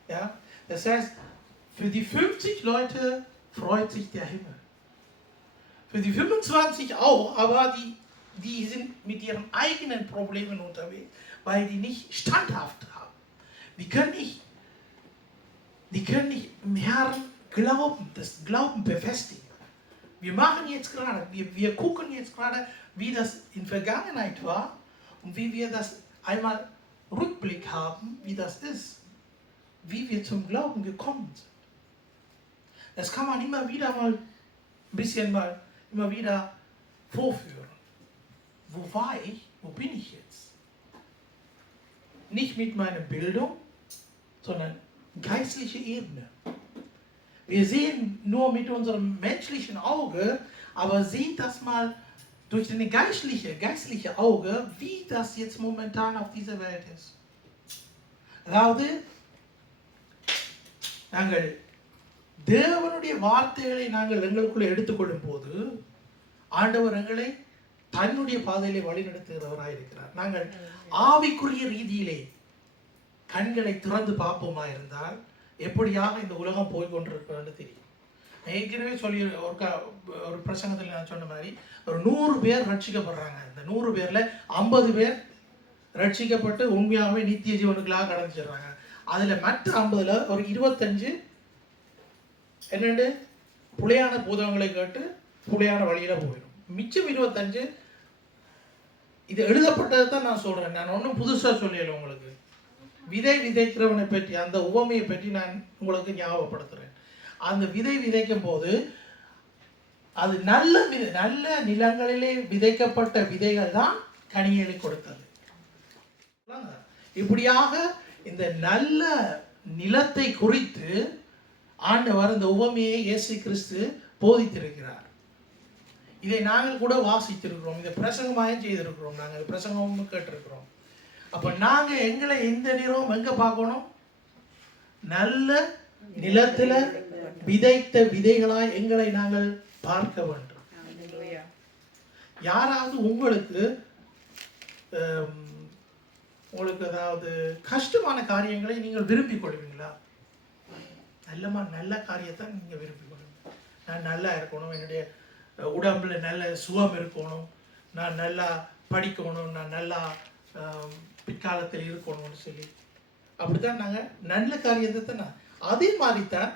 Ja? Das heißt, für die 50 Leute freut sich der Himmel. Für die 25 auch, aber die sind mit ihren eigenen Problemen unterwegs, weil die nicht standhaft haben. Die können nicht im Herrn glauben, das Glauben befestigen. Wir machen jetzt gerade, wir gucken jetzt gerade, wie das in Vergangenheit war und wie wir das einmal Rückblick haben, wie das ist, wie wir zum Glauben gekommen sind. Das kann man immer wieder mal ein bisschen immer wieder vorführen. Wo war ich? Wo bin ich jetzt? Nicht mit meiner Bildung, sondern geistliche Ebene. Wir sehen nur mit unserem menschlichen Auge, aber seht das mal durch eine geistliche Auge, wie das jetzt momentan auf dieser Welt ist. அதாவது நாங்கள் தேவனுடைய வார்த்தைகளை நாங்கள் எங்களுக்குள்ள எடுத்துக்கொள்ளும் போது ஆண்டவர் எங்களை தன்னுடைய பாதையிலே வழிநடத்துகிறவராய் இருக்கிறார். நாங்கள் ஆவிக்குரிய ரீதியிலே கண்களை திறந்து பார்ப்போமா இருந்தால் எப்படியாக இந்த உலகம் போய்கொண்டிருக்கிறது தெரியும். ஏற்கனவே சொல்லி ஒரு பிரசங்கத்தில் நான் சொன்ன மாதிரி ஒரு 100 பேர் ரட்சிக்கப்படுறாங்க. இந்த 100 பேர்ல 50 பேர் ரட்சிக்கப்பட்டு உண்மையாகவே நித்திய ஜீவனுக்களாக கடந்துடுறாங்க. அதுல மற்ற 50ல ஒரு 25 என்னண்டு புலையான பூதங்களை கேட்டு புலையான வழியில போயிடும். மிச்சம் 25 இது எழுதப்பட்டதை தான் நான் சொல்றேன். நான் ஒன்றும் புதுசா சொல்லல. உங்களுக்கு விதை விதைக்கிறவனை பற்றி அந்த உவமையை பற்றி நான் உங்களுக்கு ஞாபகப்படுத்துறேன். அந்த விதை விதைக்கும் போது அது நல்ல நிலங்களிலே விதைக்கப்பட்ட விதைகள் தான் கனிகளை கொடுத்தது. இப்படியாக இந்த நல்ல நிலத்தை குறித்து ஆண்டவர் இந்த உவமையை இயேசு கிறிஸ்து போதித்திருக்கிறார். இதை நாங்கள் கூட வாசித்திருக்கிறோம், இதை பிரசங்கமாயும் செய்திருக்கிறோம், நாங்கள் பிரசங்கமும் கேட்டிருக்கிறோம். அப்ப நாங்க எங்களை எந்த நேரம் எங்க பார்க்கணும்? நல்ல நிலத்துல விதைத்த விதைகளாய் எங்களை நாங்கள் பார்க்க வேண்டும். யாராவது உங்களுக்கு ஏதாவது கஷ்டமான காரியங்களை நீங்கள் விரும்பிக் கொள்வீங்களா? நல்ல காரியத்தை நீங்க விரும்பிக் கொள்வீங்க. நான் நல்லா இருக்கணும், என்னுடைய உடம்புல நல்ல சுகம் இருக்கணும், நான் நல்லா படிக்கணும், நான் நல்லா பிற்காலத்தில் இருக்கணும்னு சொல்லி அப்படித்தான் நாங்கள் நல்ல காரியத்தை தான். அதே மாதிரி தான்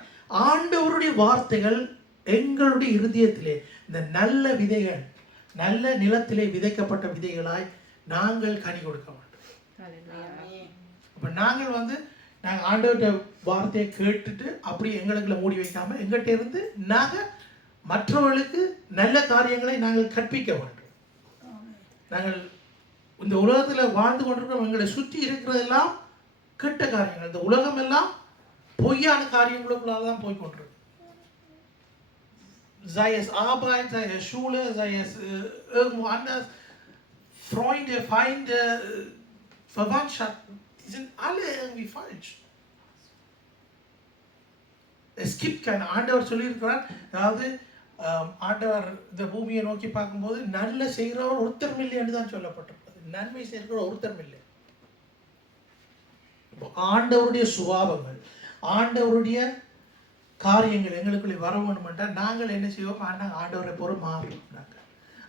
ஆண்டவருடைய வார்த்தைகள் எங்களுடைய இருதயத்திலே இந்த நல்ல விதைகள், நல்ல நிலத்திலே விதைக்கப்பட்ட விதைகளாய் நாங்கள் கனி கொடுக்க வேண்டும். அப்ப நாங்கள் நாங்கள் ஆண்டவருடைய வார்த்தையை கேட்டுட்டு அப்படி எங்களுக்குள்ள மூடி வைக்காம எங்கள்கிட்ட இருந்து நாங்கள் மற்றவர்களுக்கு நல்ல காரியங்களை நாங்கள் கற்பிக்க வேண்டும். நாங்கள் இந்த உலகத்தில் வாழ்ந்து கொண்டிருக்கிறோம், எங்களை சுற்றி இருக்கிறதெல்லாம் கெட்ட காரியங்கள். இந்த உலகம் எல்லாம் பொய்யான காரியங்களுக்குள்ளாக தான் போய் கொண்டிருக்கு. sei es Arbeit, sei es Schule, sei es irgendwo anders, Freunde, Feinde, Verwandtschaften, die sind alle irgendwie falsch. Es gibt keine, ஆண்டவர் சொல்லியிருக்கிறார், அதாவது ஆண்டவர் இந்த பூமியை நோக்கி பார்க்கும்போது நல்ல செய்கிறவர் ஒருத்தரும் இல்லை என்று தான் சொல்லப்பட்டிருக்கிறது. நன்மை செய்கிறவர் ஒருத்தரும் இல்லை. ஆண்டவருடைய சுபாவங்கள், ஆண்டவருடைய காரியங்கள் எங்களுக்குள்ளே வர வேண்டும் என்றால் நாங்கள் என்ன செய்வோம்? ஆண்டவரை போல மாறுவோம். நாங்கள்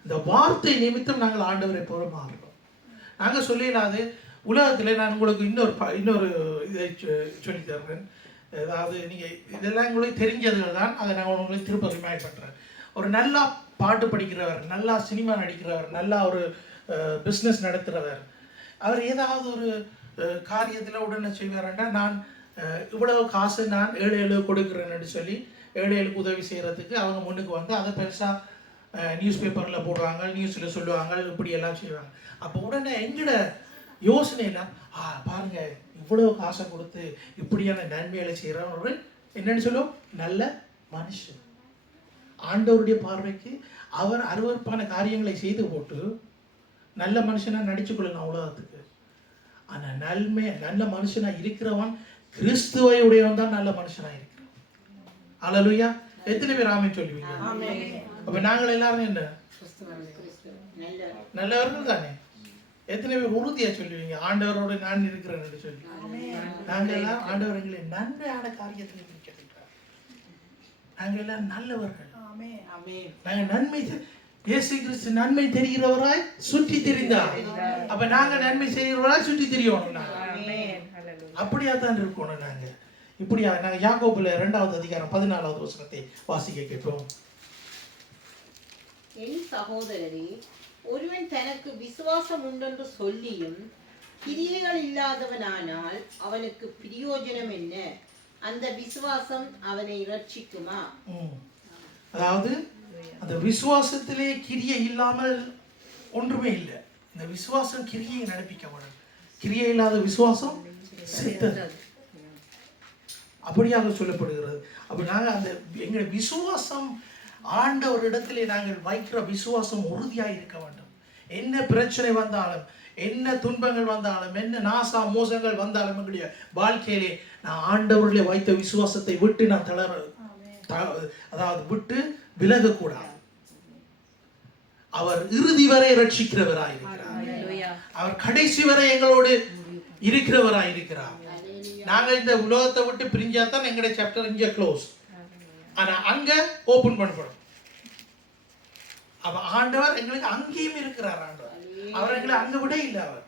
இந்த வார்த்தை நிமித்தம் நாங்கள் ஆண்டவரை போல மாறுவோம். நாங்கள் சொல்லிடாது உலகத்தில் நான் உங்களுக்கு இன்னொரு இதை சொல்லி தர்றேன். அதாவது நீங்கள் இதெல்லாம் உங்களுக்கு தெரிஞ்சதுகள் தான், அதை நான் உங்களுக்கு திரும்ப ரிமைண்ட் பண்ணுறேன். ஒரு நல்லா பாட்டு படிக்கிறவர், நல்லா சினிமா நடிக்கிறவர், நல்லா ஒரு பிஸ்னஸ் நடத்துகிறவர், அவர் ஏதாவது ஒரு காரியத்தில் உடனே செய்வார்னா, நான் இவ்வளவு காசு நான் ஏழு கொடுக்குறேன்னு சொல்லி ஏழைகளுக்கு உதவி செய்கிறதுக்கு அவங்க முன்னுக்கு வந்து அதை பெருசாக நியூஸ் பேப்பரில் போடுவாங்க, நியூஸில் சொல்லுவாங்க, இப்படியெல்லாம் செய்வாங்க. அப்போ உடனே எங்களோட யோசனையில் பாருங்க இவ்வளோ காசை கொடுத்து இப்படியான நன்மைகளை செய்கிறவங்க என்னன்னு சொல்லுவோம்? நல்ல மனுஷன். ஆண்டவருடைய பார்வைக்கு அவர் அருவருப்பான காரியங்களை செய்து போட்டு நல்ல மனுஷனாக நடிச்சுக்கொள்ளலாம் உலகத்துக்கு. ஆனால் நல்ல மனுஷனாக இருக்கிறவன் கிறிஸ்துவை உடையவன் தான் நல்ல மனுஷனாக இருக்கிறான். அல்லேலூயா. எத்தனை பேர் ஆமென் சொல்லுவீங்க? அப்போ நாங்கள் எல்லாரும் என்ன நல்லவர்கள் தானே? எத்தனை பேர் உறுதியா சொல்லுவீங்க ஆண்டவரோட நான் இருக்கிறேன்னு சொல்லி? நாங்கள் எல்லாம் ஆண்டவர் எங்களை நன்மையான காரியத்தில் இருக்கிறார். நாங்கள் எல்லாம் நல்லவர்கள். நாங்கள் நன்மை, இயேசு கிறிஸ்து நன்மை தெரிகிறவராய் சுற்றி திரிந்தார். அப்ப நாங்க நன்மை செய்கிறவராய் சுற்றி திரியணும். அப்படியா தான் இருக்கணும். நாங்க இப்படியா? நாங்க யாக்கோபுல 2வது அதிகாரம் 14வது வசனத்தை வாசிக்க கேட்போம். என் சகோதரரே, ஒருவன் தனக்கு விசுவாசம் உண்டென்று சொல்லியும் கிரியைகள் இல்லாதவனானால் அவனுக்கு பிரயோஜனம் என்ன? அந்த விசுவாசம் அவனை ரட்சிக்குமா? அதாவது அந்த விசுவாசத்திலே கிரியை இல்லாமல் ஒன்றுமே இல்லை. இந்த விசுவாசம் கிரியை நடப்பிக்கப்படும். கிரியை இல்லாத விசுவாசம் செத்தது, அப்படியாக சொல்லப்படுகிறது. அப்ப நாங்கள் அந்த எங்களுடைய விசுவாசம் ஆண்டவரிடத்திலே நாங்கள் வைக்கிற விசுவாசம் உறுதியாக இருக்க வேண்டும். என்ன பிரச்சனை வந்தாலும், என்ன துன்பங்கள் வந்தாலும், என்ன நாசா மோசங்கள் வந்தாலும் எங்களுடைய வாழ்க்கையிலே நான் ஆண்டவரிலே வைத்த விசுவாசத்தை விட்டு நான் அதாவது விட்டு விலகக்கூடாது. அவர் இறுதி வரை ரட்சிக்கிறவராயிருக்கிறார். அவர் கடைசி வரை எங்களோடு இருக்கிறவராயிருக்கிறார். நாங்க இந்த உலகத்தை விட்டு பிரிஞ்சாதான் எங்களுடைய சாப்டர் இங்க க்ளோஸ். ஆனா அங்க ஓபன் பண்ணப்படும். அப்ப ஆண்டவர் எங்களுக்கு அங்கேயும் இருக்கிறார். ஆண்டவர் அவர் எங்களை அங்க விட இல்லை. அவர்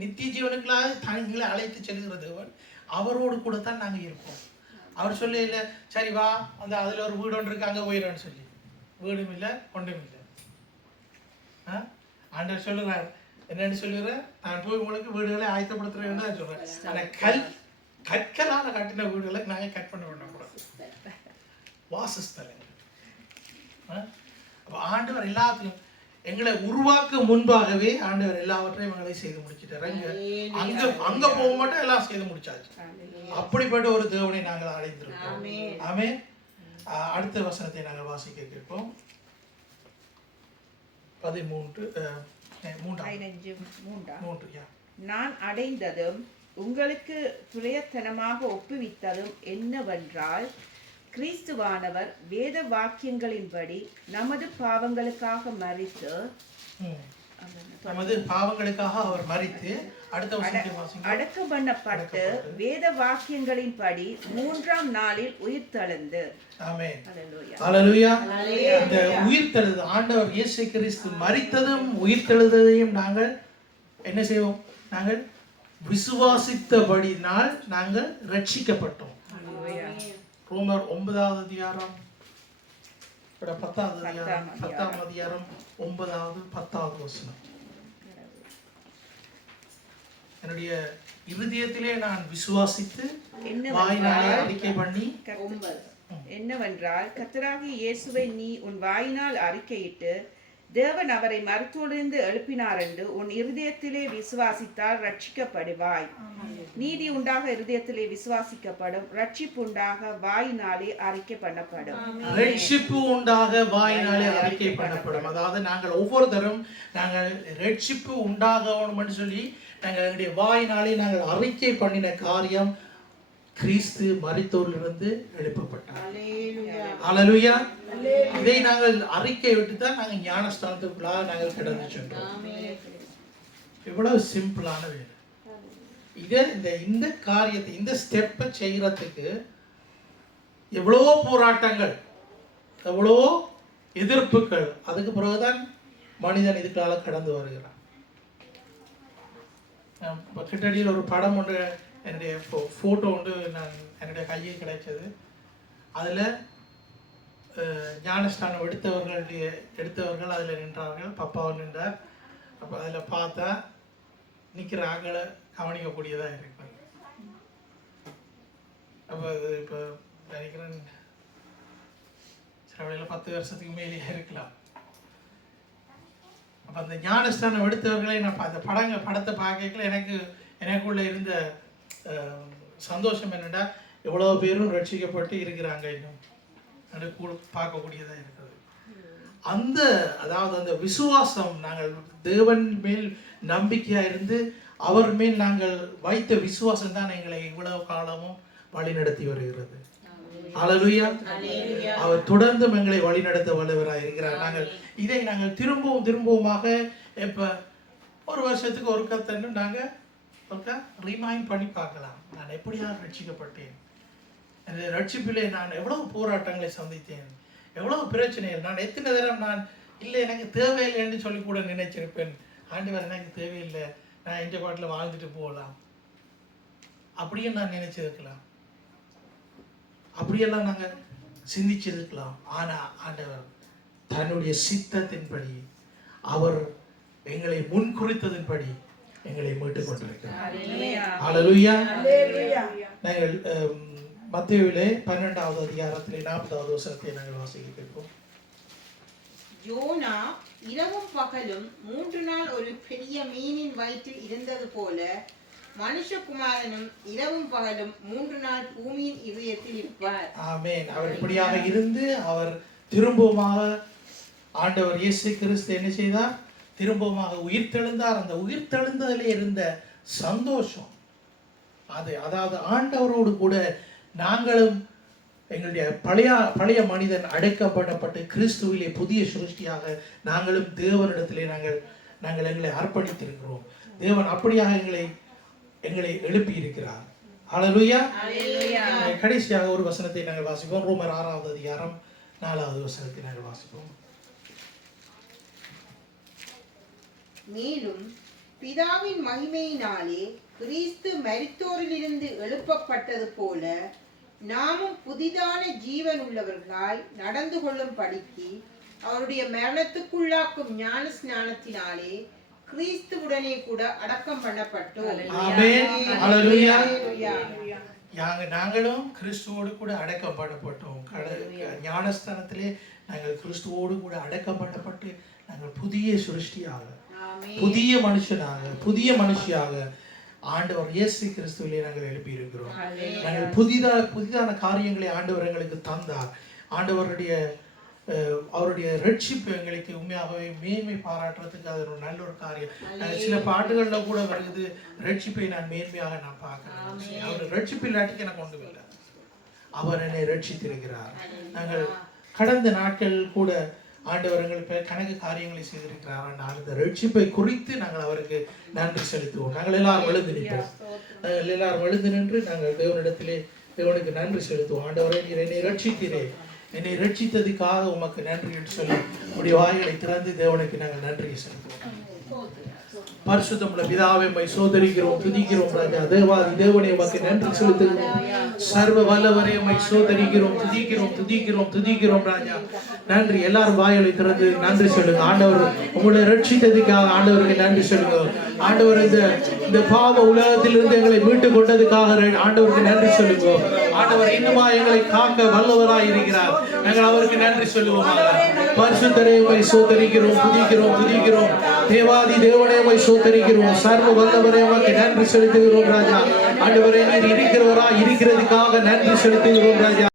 நித்திய ஜீவனுக்களாக தங்களை அழைத்து செல்கிற தேவன். அவரோடு கூட தான் நாங்க இருப்போம். அவர் சொல்ல இல்லை, சரி வா அந்த அதுல ஒரு வீடு ஒன்று இருக்கு அங்க போயிடும்னு சொல்லி. வீடும் இல்லை, ஒன்றும் இல்லை. ஆண்டவர் சொல்லுறார், என்னன்னு சொல்லுறேன், நான் போய் உங்களுக்கு வீடுகளை ஆயத்தப்படுத்துறேன்னு தான் சொல்றேன். ஆனா கற்களால கட்டின வீடுகளை நாங்க கட் பண்ணக்கூடாது. வாசஸ்தலங்கள். அப்ப ஆண்டவர் எல்லாத்தையும் எங்களை உருவாக்க முன்பாகவே ஆண்டவர் எல்லாவற்றையும் எங்களை செய்து முடிச்சிட்டாரு. அங்க போக மாட்டோம், எல்லாம் செய்து முடிச்சாச்சு. அப்படிப்பட்ட ஒரு தேவனை நாங்கள் அடைந்திருக்கோம். ஆமென். அடுத்த வசனத்தை நாங்கள் வாசிக்க கேட்போம். 13 நான் அடைந்ததும் உங்களுக்கு பிரயத்தனமாக ஒப்புவித்ததும் என்னவென்றால், கிறிஸ்துவானவர் வேத வாக்கியங்களின்படி நமது பாவங்களுக்காக மரித்து அவர் மரித்து அடக்கம் பண்ணப்பட்டு வேத வாக்கியங்களின்படி 3ஆம் நாளில் உயிர்த்தெழுந்து. ஆமென். அல்லேலூயா. இந்த உயிர்த்தெழுது ஆண்டவர் இயேசு கிறிஸ்து மரித்ததும் உயிர்த்தெழுததையும் நாங்கள் என்ன செய்வோம்? நாங்கள் விசுவாசித்தபடினால் நாங்கள் ரட்சிக்கப்பட்டோம். ரோமர் 9வது அதிகாரம் 10வது அதிகாரம் 9வது 10வது வசனம். என்னுடைய இருதயத்திலே நான் விசுவாசித்து வாயினாலே அறிக்கை பண்ணி என்னவென்றால், கர்த்தராகிய இயேசுவை நீ உன் வாயினால் அறிக்கையிட்டு தேவன் அவரை மருத்துவலிருந்து எழுப்பினார் என்று உன் இருதயத்திலே விசுவாசித்தால் ரட்சிக்கப்படுவாய். நீதி உண்டாக இருதயத்திலே விசுவாசிக்கப்படும், ரட்சிப்பு உண்டாக வாயினாலே அறிக்கை பண்ணப்படும். ரட்சிப்பு உண்டாக வாயினாலே அறிக்கை பண்ணப்படும். அதாவது நாங்கள் ஒவ்வொருத்தரும் நாங்கள் ரட்சிப்பு உண்டாகணும் என்று சொல்லி நாங்கள் எங்களுடைய வாயினாலே நாங்கள் அறிக்கை பண்ணின காரியம் கிறிஸ்து மரித்தோரிலிருந்து எழுப்பப்பட்டார். அல்லேலூயா. இதை நாங்கள் அறிக்கை விட்டு தான் நாங்கள் ஞானஸ்தானத்துக்குள்ளாக நாங்கள் கடந்து சென்றோம். இவ்வளவு சிம்பிளான வேலை. இந்த காரியத்தை இந்த ஸ்டெப்பை செய்யறதுக்கு எவ்வளவோ போராட்டங்கள், எவ்வளவோ எதிர்ப்புகள், அதுக்கு பிறகுதான் மனிதன் இதுக்கால கடந்து வருகிறான். கிட்டடியில் ஒரு படம் ஒன்று என்னுடைய ஃபோட்டோ ஒன்று என்னுடைய கையில் கிடைச்சது. அதில் ஞானஸ்தானம் எடுத்தவர்கள் அதில் நின்றார்கள். பப்பாவும் நின்றார். அப்போ அதில் பார்த்தா நிற்கிற ஆக்களை கவனிக்கக்கூடியதாக இருக்கு. அப்போ இப்போ நினைக்கிறேன் சில வேளையில் 10 வருஷத்துக்கு மேலேயே இருக்கலாம். அப்போ அந்த ஞானஸ்தானம் எடுத்தவர்களை நான் அந்த படத்தை பார்க்கல எனக்குள்ள இருந்த சந்தோஷம் என்னென்னா எவ்வளோ பேரும் ரட்சிக்கப்பட்டு இருக்கிறாங்க இன்னும் அது கூட பார்க்கக்கூடியதாக இருக்கிறது. அதாவது அந்த விசுவாசம், நாங்கள் தேவன் மேல் நம்பிக்கையாக இருந்து அவர் மேல் நாங்கள் வைத்த விசுவாசம் தான் எங்களை இவ்வளவு காலமும் வழி நடத்தி வருகிறது. அல்லேலூயா. அவர் தொடர்ந்து எங்களை வழி நடத்த வல்லவராக இருக்கிறார். இதை நாங்கள் திரும்பவுமாக இப்போ ஒரு வருஷத்துக்கு ஒரு கத்தன்னு நாங்கள் ரிமைண்ட் பண்ணி பார்க்கலாம். நான் எப்படியாக ரட்சிக்கப்பட்டேன், அந்த ரட்சிப்பிலே நான் எவ்வளவு போராட்டங்களை சந்தித்தேன், எவ்வளவு பிரச்சனைகள், நான் எத்தனை தரம் நான் இல்லை எனக்கு தேவையில்லைன்னு சொல்லி கூட நினைச்சிருப்பேன். ஆண்டவர் எனக்கு தேவையில்லை, நான் இந்த பாட்டில் வாழ்ந்துட்டு போகலாம் அப்படியே நான் நினைச்சிருக்கலாம், அப்படியெல்லாம் நாங்கள் சிந்திச்சிருக்கலாம். ஆனால் ஆண்டவர் தன்னுடைய சித்தத்தின்படி அவர் எங்களை முன்குறித்ததின்படி எங்களை மீட்டுக் கொண்டிருக்கிறார். அல்லேலூயா. நாங்கள் மத்தேயுவிலே 12வது அதிகாரத்திலே 40வது வசனத்தை நாங்கள் வாசிக்க கேட்போம். யோனா இரவும் பகலும் 3 நாள் ஒரு பெரிய மீனின் வயிற்றில் இருந்தது போல மனுஷகுமாரனும் இரவும் பகலும் 3 நாள் பூமியின் இதயத்தில் இருப்பார். ஆமென். அவர் இப்படியாக இருந்து அவர் திரும்பவுமாக ஆண்டவர் இயேசு கிறிஸ்து என்ன செய்தார்? திரும்பவுமாக உயிர்த்தெழுந்தார். அந்த உயிர்த்தெழுந்ததிலே இருந்த சந்தோஷம் அதாவது ஆண்டவரோடு கூட நாங்களும் எங்களுடைய பழைய மனிதன் அடைக்கப்படப்பட்டு கிறிஸ்துவிலே புதிய சிருஷ்டியாக நாங்களும் தேவனிடத்திலே நாங்கள் எங்களை அர்ப்பணித்திருக்கிறோம். தேவன் அப்படியாக எங்களை எழுப்பி இருக்கிறார். அல்லேலூயா. கடைசியாக ஒரு வசனத்தை நாங்கள் வாசிப்போம். ரோமர் 6வது அதிகாரம் 4வது வசனத்தை நாங்கள் வாசிப்போம். மேலும் பிதாவின் மகிமையினாலே கிறிஸ்து மரித்தோரிலிருந்து எழுப்பப்பட்டது போல நாமும் புதிதான ஜீவன் உள்ளவர்களாய் நடந்து கொள்ளும் படிக்கு அவருடைய மரணத்துக்குள்ளாக்கும் ஞான ஸ்நானத்தினாலே கிறிஸ்துவுடனே கூட அடக்கம் பண்ணப்பட்டோம். நாங்களும் கிறிஸ்துவோடு கூட அடக்கம் பண்ணப்பட்டோம். ஞானஸ்தானத்திலே நாங்கள் கிறிஸ்துவோடு கூட அடக்கம் பண்ணப்பட்டு நாங்கள் புதிய சிருஷ்டியாக, புதிய மனுஷனாக, புதிய மனுஷியாக ஆண்டவர் இயேசு கிறிஸ்துவிலே நாங்கள் எழுப்பி இருக்கிறோம். நாங்கள் புதிதான காரியங்களை ஆண்டவர் எங்களுக்கு தந்தார். அவருடைய ரட்சிப்பு எங்களுக்கு உண்மையாகவே மேன்மை பாராட்டுறதுக்கு அது ஒரு நல்ல ஒரு காரியம். சில பாட்டுகள்ல கூட வருகிறது, ரட்சிப்பை நான் மேன்மையாக நான் பார்க்கிறேன். அவர் ரட்சிப்பு இல்லாட்டிக்கு எனக்கு கொண்டு வரல, அவர் என்னை ரட்சித்திருக்கிறார். நாங்கள் கடந்த நாட்கள் கூட ஆண்டவர் எங்களுக்கு கணக்கு காரியங்களை செய்திருக்கிறார். ஆனால் இந்த ரட்சிப்பை குறித்து நாங்கள் அவருக்கு நன்றி செலுத்துவோம். நாங்கள் எல்லாரும் எழுந்து நிற்போம். எல்லாரும் எழுந்து நின்று நாங்கள் தேவனுக்கு நன்றி செலுத்துவோம். ஆண்டவரே, நீர் என்னை ரட்சித்தீரே, என்னை ரட்சித்ததுக்காக உமக்கு நன்றி என்று சொல்லி உடைய வாய்களை திறந்து தேவனுக்கு நாங்கள் நன்றி செலுத்துவோம். பரிசுத்தமுள்ள பிதாவே, உம்மை சோதரிக்கிறோம், துதிக்கிறோம் ராஜா. தேவாதி தேவனே, உமக்கு நன்றி செலுத்துகிறோம். சர்வ வல்லவரே, உம்மை சோதரிக்கிறோம், துதிக்கிறோம் ராஜா. நன்றி. எல்லாரும் வாய்களை திறந்து நன்றி சொல்லுங்க. ஆண்டவர் உங்களை ரட்சித்ததுக்காக ஆண்டவருக்கு நன்றி சொல்லுங்க. ஆண்டவர் இந்த பாவ உலகத்திலிருந்து எங்களை மீட்டு கொண்டதுக்காக ஆண்டவருக்கு நன்றி சொல்லுங்க. ஆண்டவர் இன்னுமா எங்களை காக்க வல்லவராய் இருக்கிறார். நாங்கள் அவருக்கு நன்றி சொல்லுவோமாக. பரிசுத்தரே உம்மை ஸ்தோத்திரிக்கிறோம், துதிக்கிறோம். தேவாதி தேவனே உம்மை ஸ்தோத்திரிக்கிறோம். சர்வ வல்லவரே உமக்கு நன்றி செலுத்துகிறோம் ராஜா. ஆண்டவரே நீர் இருக்கிறவராய் இருக்கிறதுக்காக நன்றி செலுத்துகிறோம் ராஜா.